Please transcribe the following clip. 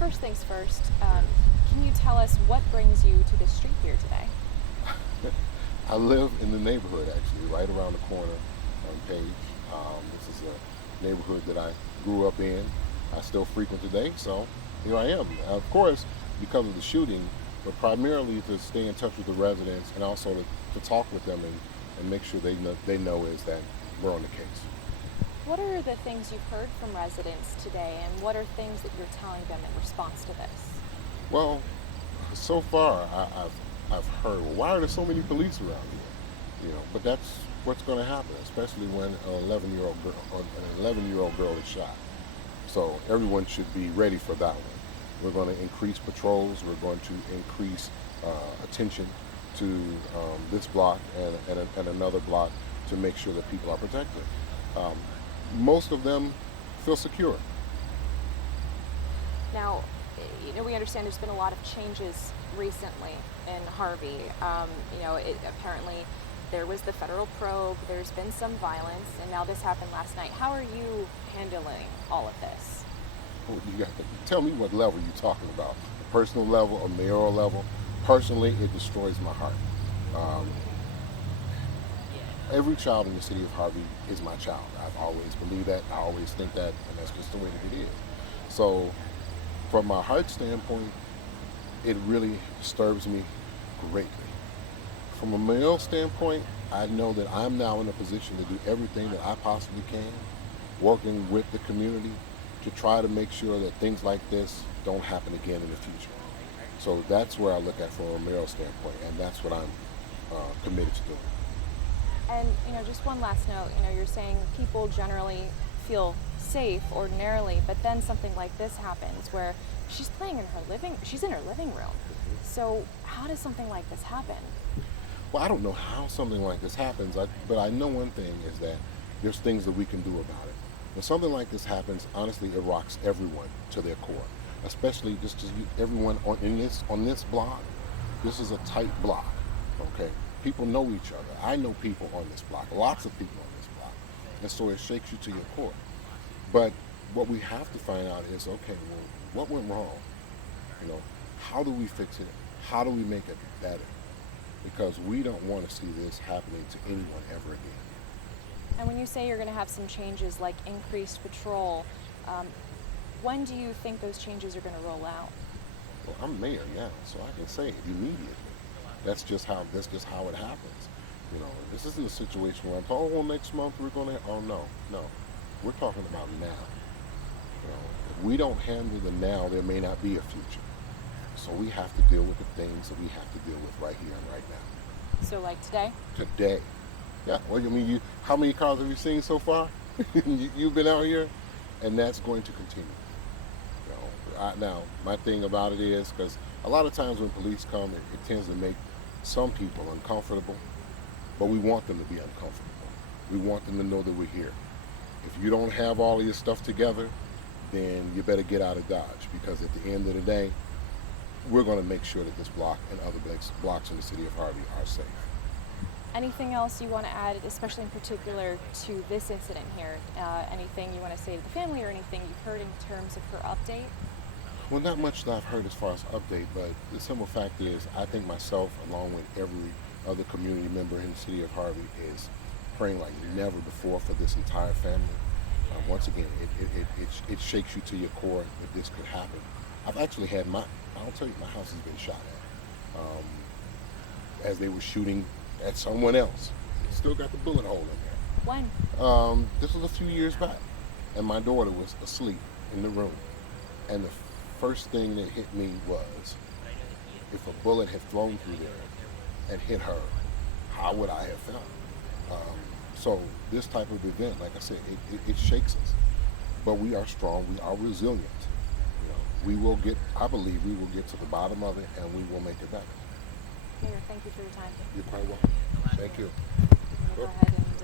First things first, can you tell us what brings you to the street here today? I live in the neighborhood actually, right around the corner on Page. This is a neighborhood that I grew up in. I still frequent today, so here I am. Of course, because of the shooting, but primarily to stay in touch with the residents and also to talk with them and make sure they know is that we're on the case. What are the things you've heard from residents today, and what are things that you're telling them in response to this? Well, so far I've heard, well, why are there so many police around here? But that's what's going to happen, especially when an 11-year-old girl is shot. So everyone should be ready for that one. We're going to increase patrols. We're going to increase attention to this block and another block to make sure that people are protected. Most of them feel secure. Now, we understand there's been a lot of changes recently in Harvey. Apparently there was the federal probe, there's been some violence, and now this happened last night. How are you handling all of this? Oh, you got to tell me what level you're talking about. A personal level, a mayoral level. Personally, it destroys my heart. Every child in the city of Harvey is my child. I've always believed that. I always think that, and that's just the way that it is. So, from my heart standpoint, it really disturbs me greatly. From a male standpoint, I know that I'm now in a position to do everything that I possibly can, working with the community to try to make sure that things like this don't happen again in the future. So that's where I look at from a mayoral standpoint, and that's what I'm committed to doing. And, just one last note, you're saying people generally feel safe ordinarily, but then something like this happens where she's in her living room. So how does something like this happen? Well, I don't know how something like this happens, but I know one thing is that there's things that we can do about it. When something like this happens, honestly, it rocks everyone to their core, especially everyone on this block. This is a tight block, okay? People know each other. I know people on this block, lots of people on this block, and so it shakes you to your core. But what we have to find out is, okay, well, what went wrong? How do we fix it? How do we make it better? Because we don't want to see this happening to anyone ever again. And when you say you're going to have some changes like increased patrol, when do you think those changes are going to roll out? Well, I'm mayor now, so I can say it immediately. That's just how it happens. This isn't a situation where well, next month we're going to. Oh no, we're talking about now. If we don't handle the now, there may not be a future. So we have to deal with the things that we have to deal with right here and right now. So like today? Today. Yeah, well, how many cars have you seen so far? You've been out here, and that's going to continue. Now, my thing about it is, because a lot of times when police come, it tends to make some people uncomfortable, but we want them to be uncomfortable. We want them to know that we're here. If you don't have all of your stuff together, then you better get out of Dodge, because at the end of the day, we're going to make sure that this block and other blocks in the city of Harvey are safe. Anything else you want to add, especially in particular to this incident here? Anything you want to say to the family, or anything you've heard in terms of her update? Well, not much that I've heard as far as update, but the simple fact is I think myself, along with every other community member in the city of Harvey, is praying like never before for this entire family. Once again, it shakes you to your core that this could happen. I've actually had I'll tell you, my house has been shot at as they were shooting at someone else. Still got the bullet hole in there. When? This was a few years back, and my daughter was asleep in the room, and the first thing that hit me was, if a bullet had flown through there and hit her, how would I have felt? So this type of event, like I said, it shakes us, but we are strong, we are resilient. I believe we will get to the bottom of it, and we will make it better. Mayor, thank you for your time. You're quite welcome. Thank you. Go ahead and